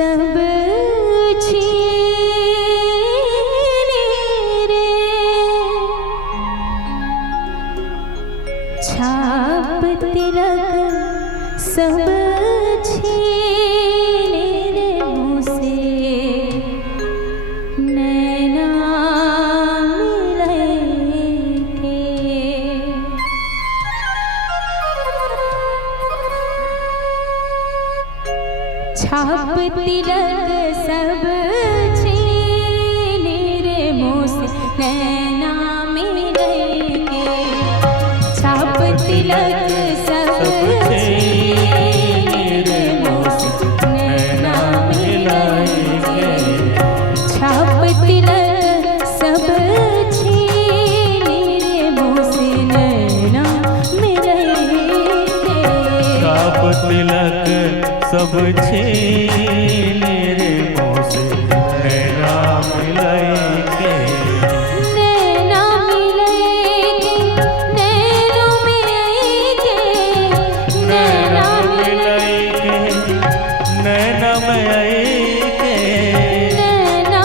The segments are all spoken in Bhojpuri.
सब छीने रे छाप तिलक सब छीने रे मुँह से नैना मिले के छाप तिलक सब छीने रे मुँह से नैना मिले के छाप तिलक सब छीने रे मुँह से नैना मिले के छाप तिलक सब छीने रे मुँह से नैना मिले के छाप तिलक सब छीने रे मुँह से नैना मिले के नैना मिले के नैनों में के नैना मिले के नैना में आई के नैना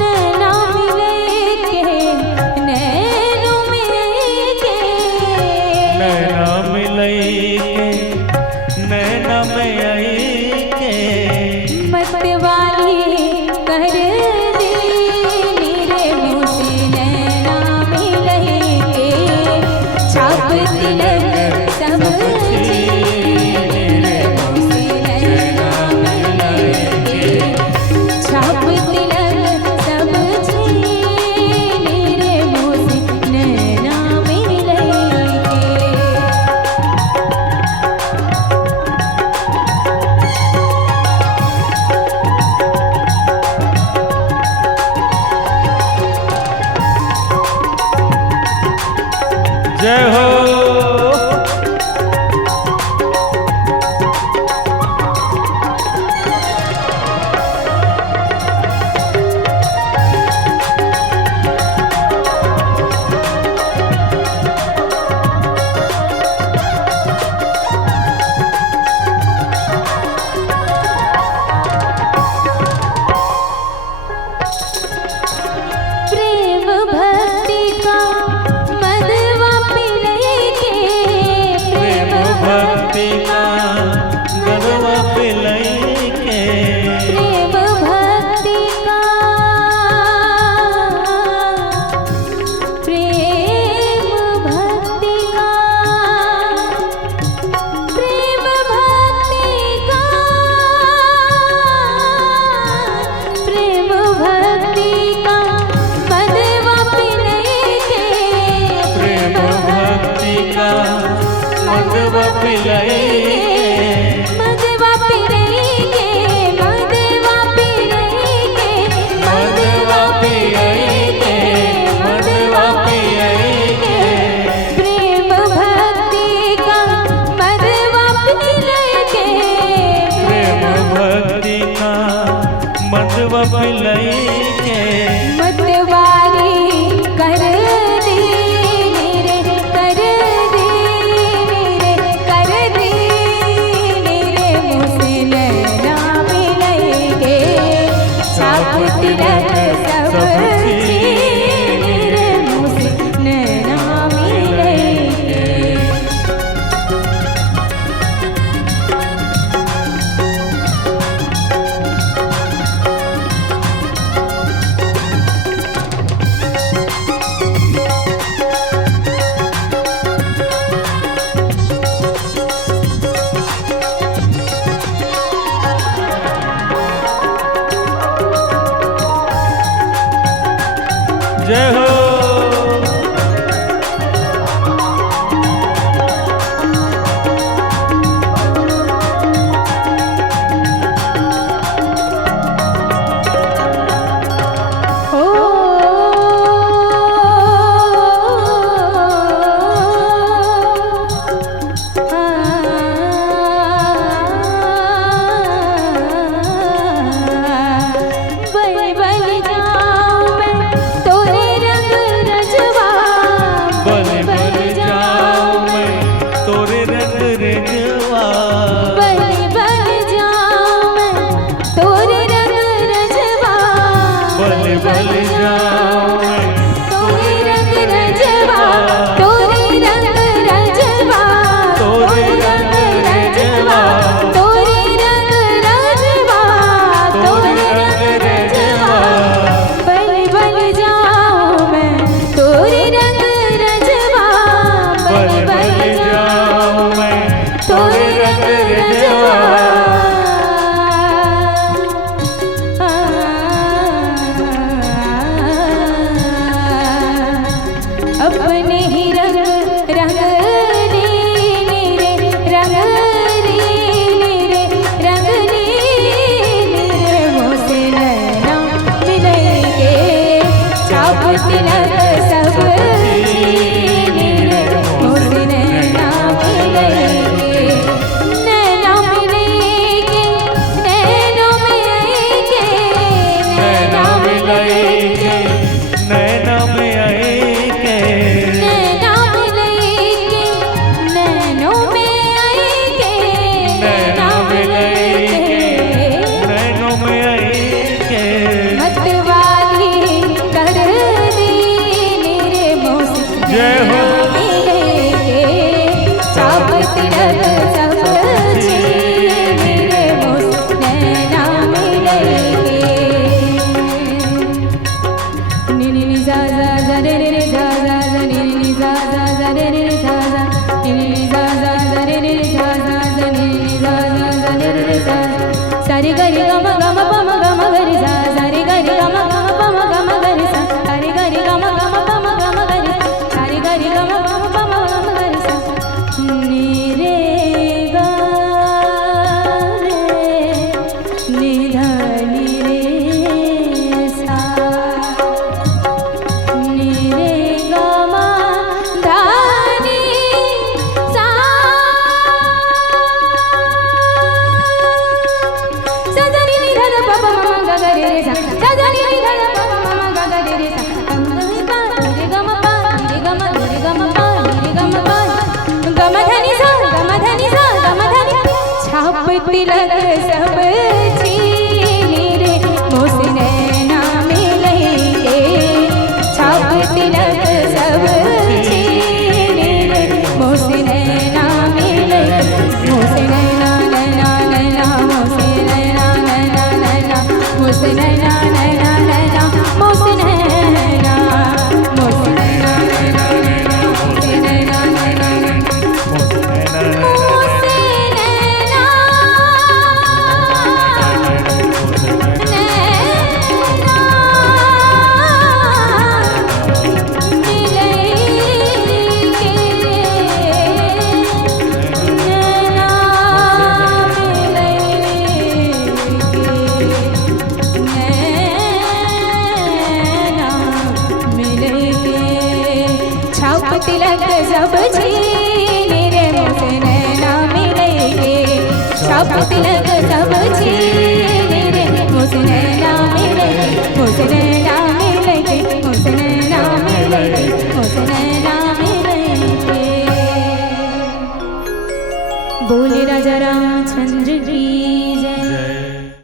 नैना मिले के नैनों में के नैना मिले के नैना में आई के मतवाली कर दी रे मुँह से नैना मिले के छाप तिलक सब छीने रे मुँह से नैना मिले के छाप तिलक सब छीने रे मुँह से नैना मिले के जय हो प्रेम भक्ति का मदवा पिले के प्रेम भक्ति का गलवा पिले के प्रेम भक्ति का प्रेम भक्ति का प्रेम भक्ति का प्रेम भक्ति का मदवा पिले के प्रेम भक्ति का मदवा पिले मदवा पिले के मदवा पिले के मदवा पिले के मदवा पिले के प्रेम भक्ति का मदवा पिले के प्रेम भक्ति का मदवा पिले के मतवाली कर दी रे कर दी रे कर दी रे मुँह से नैना मिले के छाप तिलक सब छीने रे मुँह से नैना मिले के रे ग रे ग म ग म प म ग म ग रे सा सा रे ग रे ग म ग म प म ग म ग रे सा सा रे ग रे ग म ग म प म ग म ग रे सा रे ग रे ग म ग म प म ग म ग रे सा नि रे ग रे नि ध नि रे सा नि रे ग म ध नि सा सा ध नि नि ध ध प प म म ग ग रे रे सा सा ध नि नि ध ध प प म म ग ग रे रे सा ग म ग रे प रे ग म प रे ग म रे ग म प रे ग म प ग म ध नि सा ग म ध नि सा ग म ध नि छाप तिलक सब छीनी रे मोसे नैना मिले के छाप तिलक सब छीनी रे मोसे नैना मिले मोसे नैना नैना नैना मोसे नैना नैना नैना मोसे नैना नैना नैना मोसे नैना मोसे नैना नैना नैना मोसे नैना नैना नैना तिलक सब छीनी रे मोसे नैना मिलेंगे छाप तिलक सब छीनी रे मोसे नैना मिलेंगे मोसे नैना मिलेंगे मोसे नैना मिलेंगे मोसे नैना मिलेंगे बोले राजा राम